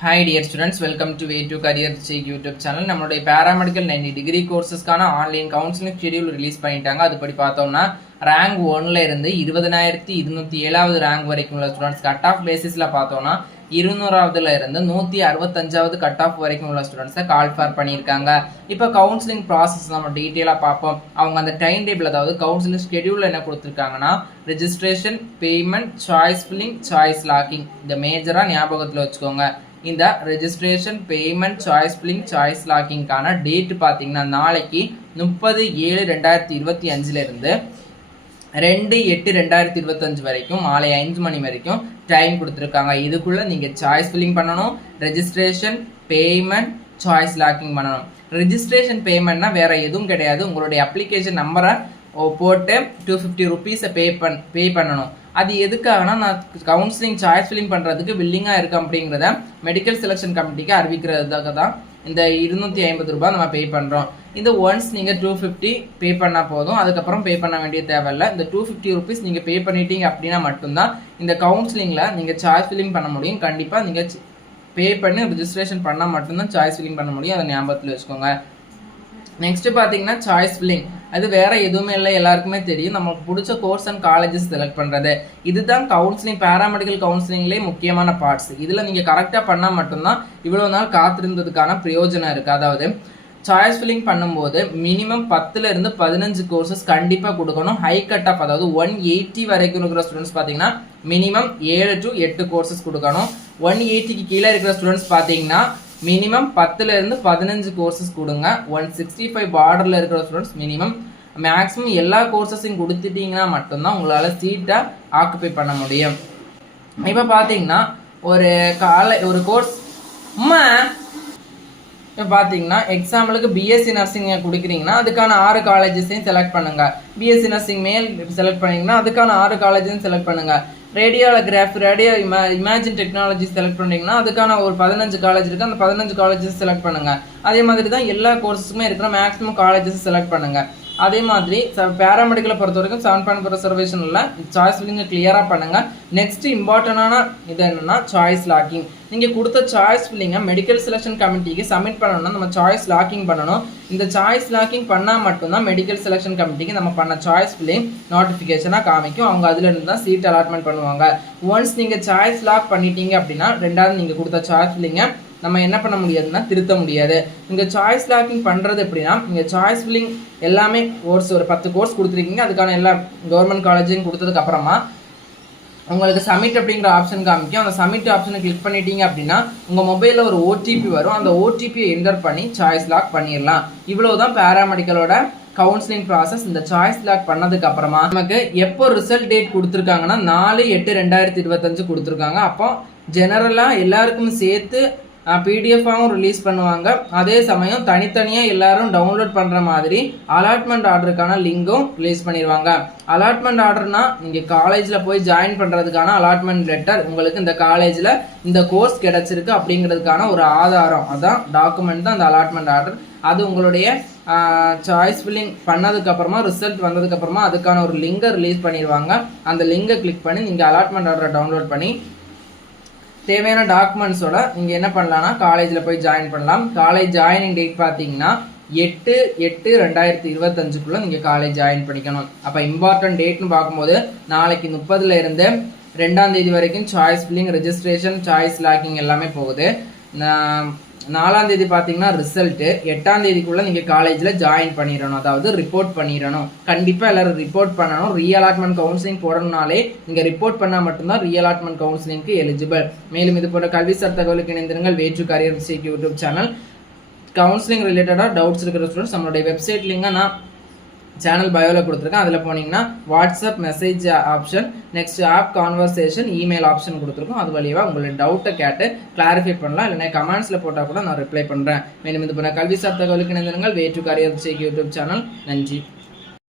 Hi dear students, welcome to Way to Career Check YouTube channel. நம்மளுடைய paramedical 90 degree courses-கான online counselling schedule release பண்ணிட்டாங்க. அதுபடி பார்த்தோம்னா rank 1ல இருந்து 20207வது ரேங்க் வரைக்கும் உள்ள ஸ்டூடண்ட்ஸ் கட் ஆஃப் பேசிஸ்ல பார்த்தோம்னா 200வதுல இருந்து 165வது கட் ஆஃப் வரைக்கும் உள்ள ஸ்டூடண்ட்ஸை கால் ஃபார் பண்ணியிருக்காங்க. இப்போ கவுன்சிலிங் ப்ராசஸ் நம்ம டீட்டெயிலாக பார்ப்போம். அவங்க அந்த டைம் டேபிள் அதாவது கவுன்சிலிங் ஷெட்யூல் என்ன கொடுத்துருக்காங்கன்னா registration, payment, choice filling, choice locking இந்த மேஜராக ஞாபகத்தில் வச்சுக்கோங்க. இந்த registration, payment, choice filling, choice லாக்கிங்கான டேட் பார்த்தீங்கன்னா நாளைக்கு 30/7/2025 இருந்து 2/8/2025 வரைக்கும் மாலை 5 மணி வரைக்கும் டைம் கொடுத்துருக்காங்க. இதுக்குள்ள நீங்க சாய்ஸ் ஃபில்லிங் பண்ணணும், ரெஜிஸ்ட்ரேஷன், பேமெண்ட், சாய்ஸ் லாக்கிங் பண்ணணும். ரெஜிஸ்ட்ரேஷன் பேமெண்ட்னா வேற எதுவும் கிடையாது, உங்களுடைய அப்ளிகேஷன் நம்பரை போட்டு 250 ருபீஸை பே பண்ணணும். அது எதுக்காகனா நான் கவுன்சிலிங் சாய்ஸ் ஃபில்லிங் பண்ணுறதுக்கு வில்லிங்காக இருக்கும் அப்படிங்கிறத மெடிக்கல் செலெக்ஷன் கமிட்டிக்கு அறிவிக்கிறதுக்காக தான் இந்த 250 ரூபாய் நம்ம பே பண்ணுறோம். இந்த ஒன்ஸ் நீங்கள் 250 பே பண்ணால் போதும், அதுக்கப்புறம் பே பண்ண வேண்டிய தேவையில்லை. இந்த 250 ருபீஸ் நீங்கள் பே பண்ணிட்டீங்க அப்படின்னா மட்டும்தான் இந்த கவுன்சிலிங்கில் நீங்கள் சாய்ஸ் ஃபில்லிங் பண்ண முடியும். கண்டிப்பாக நீங்கள் பே பண்ணி ரெஜிஸ்ட்ரேஷன் பண்ணால் மட்டும்தான் சாய்ஸ் ஃபில்லிங் பண்ண முடியும், அதை ஞாபகத்தில் வச்சுக்கோங்க. நெக்ஸ்ட் பார்த்தீங்கன்னா சாய்ஸ் ஃபில்லிங், அது வேற எதுவுமே இல்லை, எல்லாருக்குமே தெரியும். நமக்கு பிடிச்ச கோர்ஸ் அண்ட் காலேஜஸ் செலக்ட் பண்ணுறது. இதுதான் கவுன்சிலிங், பேராமெடிக்கல் கவுன்சிலிங்லேயே முக்கியமான பார்ட்ஸ். இதில் நீங்கள் கரெக்டாக பண்ணால் மட்டும்தான் இவ்வளோ நாள் காத்திருந்ததுக்கான பிரயோஜனம் இருக்குது. அதாவது சாய்ஸ் ஃபில்லிங் பண்ணும்போது மினிமம் 10ல இருந்து 15 கோர்சஸ் கண்டிப்பாக கொடுக்கணும். ஹை கட் ஆஃப் அதாவது 180 வரைக்கும் இருக்கிற ஸ்டூடெண்ட்ஸ் பார்த்தீங்கன்னா மினிமம் 7 to 8 கோர்சஸ் கொடுக்கணும். 180க்கு கீழே இருக்கிற ஸ்டூடெண்ட்ஸ் பார்த்தீங்கன்னா மினிமம் 10ல இருந்து 15 கோர்சஸ் கொடுங்க. 165 பார்டர்ல இருக்கிற ஸ்டூடெண்ட்ஸ் மினிமம் மேக்ஸிமம் எல்லா கோர்சஸையும் கொடுத்துட்டீங்கன்னா மட்டும்தான் உங்களால் சீட்டை ஆக்குபை பண்ண முடியும். இப்போ பார்த்தீங்கன்னா ஒரு கோர்ஸ் இப்போ பார்த்தீங்கன்னா எக்ஸாம்பிளுக்கு பிஎஸ்சி நர்சிங் கொடுக்குறீங்கன்னா அதுக்கான 6 காலேஜஸையும் செலக்ட் பண்ணுங்க. பிஎஸ்சி நர்சிங் மேல் செலக்ட் பண்ணீங்கன்னா அதுக்கான 6 காலேஜையும் செலக்ட் பண்ணுங்க. ரேடியோகிராஃபி, இமேஜின் டெக்னாலஜி செலக்ட் பண்ணீங்கன்னா அதுக்கான ஒரு 15 காலேஜ் இருக்குது, அந்த 15 காலேஜஸ் செலக்ட் பண்ணுங்க. அதே மாதிரி தான் எல்லா கோர்ஸஸுமே இருக்கிற மேக்ஸிமம் காலேஜஸ் செலக்ட் பண்ணுங்க. அதே மாதிரி பேராமெடிக்கலை பொறுத்த வரைக்கும் 7.5 ரிசர்வேஷன் இல்லை, சாய்ஸ் ஃபில்லிங்கை கிளியராக பண்ணுங்க. நெக்ஸ்ட் இம்பார்ட்டண்டான இது என்னன்னா சாய்ஸ் லாக்கிங். நீங்கள் கொடுத்த சாய்ஸ் ஃபில்லிங்கை மெடிக்கல் செலெக்ஷன் கமிட்டிக்கு சப்மிட் பண்ணணும்னா நம்ம சாய்ஸ் லாக்கிங் பண்ணணும். இந்த சாய்ஸ் லாக்கிங் பண்ணால் மட்டும்தான் மெடிக்கல் செலெக்ஷன் கமிட்டிக்கு நம்ம பண்ண சாய்ஸ் ஃபில்லிங் நோட்டிஃபிகேஷனாக காமிக்கும். அவங்க அதுலேருந்து தான் சீட் அலாட்மெண்ட் பண்ணுவாங்க. ஒன்ஸ் நீங்கள் சாய்ஸ் லாக் பண்ணிட்டீங்க அப்படின்னா ரெண்டாவது நீங்கள் கொடுத்த சாய்ஸ் ஃபில்லிங்கை நம்ம என்ன பண்ண முடியாதுன்னா திருத்த முடியாது. இங்கே சாய்ஸ் லாக்கிங் பண்ணுறது எப்படின்னா, நீங்கள் சாய்ஸ் ஃபில்லிங் எல்லாமே கோர்ஸ் ஒரு 10 கோர்ஸ் கொடுத்துருக்கீங்க, அதுக்கான எல்லா கவர்மெண்ட் காலேஜையும் கொடுத்ததுக்கு அப்புறமா உங்களுக்கு சப்மிட் அப்படிங்கிற ஆப்ஷன் காமிக்கும். அந்த சப்மிட் ஆப்ஷனை கிளிக் பண்ணிட்டீங்க அப்படின்னா உங்கள் மொபைலில் ஒரு ஓடிபி வரும். அந்த ஓடிபியை என்டர் பண்ணி சாய்ஸ் லாக் பண்ணிடலாம். இவ்வளவுதான் பேராமெடிக்கலோட கவுன்சிலிங் ப்ராசஸ். இந்த சாய்ஸ் லாக் பண்ணதுக்கு அப்புறமா நமக்கு எப்போ ரிசல்ட் டேட் கொடுத்துருக்காங்கன்னா 4/8/2025 கொடுத்துருக்காங்க. அப்போ ஜெனரலாக எல்லாருக்கும் சேர்த்து பிடிஎஃபாகவும் ரிலீஸ் பண்ணுவாங்க. அதே சமயம் தனித்தனியாக எல்லாரும் டவுன்லோட் பண்ணுற மாதிரி அலாட்மெண்ட் ஆர்டருக்கான லிங்கும் ரிலீஸ் பண்ணிடுவாங்க. அலாட்மெண்ட் ஆர்டர்னா நீங்கள் காலேஜில் போய் ஜாயின் பண்ணுறதுக்கான அலாட்மெண்ட் லெட்டர், உங்களுக்கு இந்த காலேஜில் இந்த கோர்ஸ் கிடைச்சிருக்கு அப்படிங்கிறதுக்கான ஒரு ஆதாரம், அதான் டாக்குமெண்ட் தான் இந்த அலாட்மெண்ட் ஆர்டர். அது உங்களுடைய சாய்ஸ் ஃபில்லிங் பண்ணதுக்கப்புறமா ரிசல்ட் வந்ததுக்கப்புறமா அதுக்கான ஒரு லிங்கை ரிலீஸ் பண்ணிடுவாங்க. அந்த லிங்கை கிளிக் பண்ணி நீங்கள் அலாட்மெண்ட் ஆர்டரை டவுன்லோட் பண்ணி தேவையான டாக்குமெண்ட்ஸோட நீங்கள் என்ன பண்ணலாம்னா காலேஜில் போய் ஜாயின் பண்ணலாம். காலேஜ் ஜாயினிங் டேட் பார்த்தீங்கன்னா 8/8/2025 நீங்கள் காலேஜ் ஜாயின் பண்ணிக்கணும். அப்போ இம்பார்ட்டன்ட் டேட்னு பார்க்கும்போது நாளைக்கு 30ல இருந்து 2ஆம் தேதி வரைக்கும் choice filling, registration, choice locking எல்லாமே போகுது. 4ஆம் தேதி பார்த்தீங்கன்னா ரிசல்ட்டு, 8ஆம் தேதிக்குள்ளே நீங்கள் காலேஜில் ஜாயின் பண்ணிடணும், அதாவது ரிப்போர்ட் பண்ணிடணும். கண்டிப்பாக எல்லாரும் ரிப்போர்ட் பண்ணணும். ரீஅலாட்மெண்ட் கவுன்சிலிங் போடணும்னாலே நீங்கள் ரிப்போர்ட் பண்ணால் மட்டும்தான் ரீஅலாட்மெண்ட் கவுன்சிலிங்க்கு எலிஜிபிள். மேலும் இது போன்ற கல்வி சார் தகவலுக்கு இணைந்திருங்கள். Way to career check YouTube channel. Counselling ரிலேட்டடாக டவுட்ஸ் இருக்கிற ஸ்டூடெண்ட்ஸ் நம்மளுடைய வெப்சைட் லிங்கை நான் சேனல் பயோவில் கொடுத்துருக்கேன். அதில் போனீங்கன்னா WhatsApp message option, next app conversation, email option கொடுத்துருக்கோம். அது வழியாக உங்களுடைய டவுட்டை கேட்டு கிளாரிஃபை பண்ணலாம். இல்லைன்னா கமெண்ட்ஸில் போட்டால் கூட நான் ரிப்ளை பண்ணுறேன். மேலும் இது போன கல்வி சார் தகவலுக்கு இணைந்திருங்கள். Way to career check YouTube channel. நன்றி.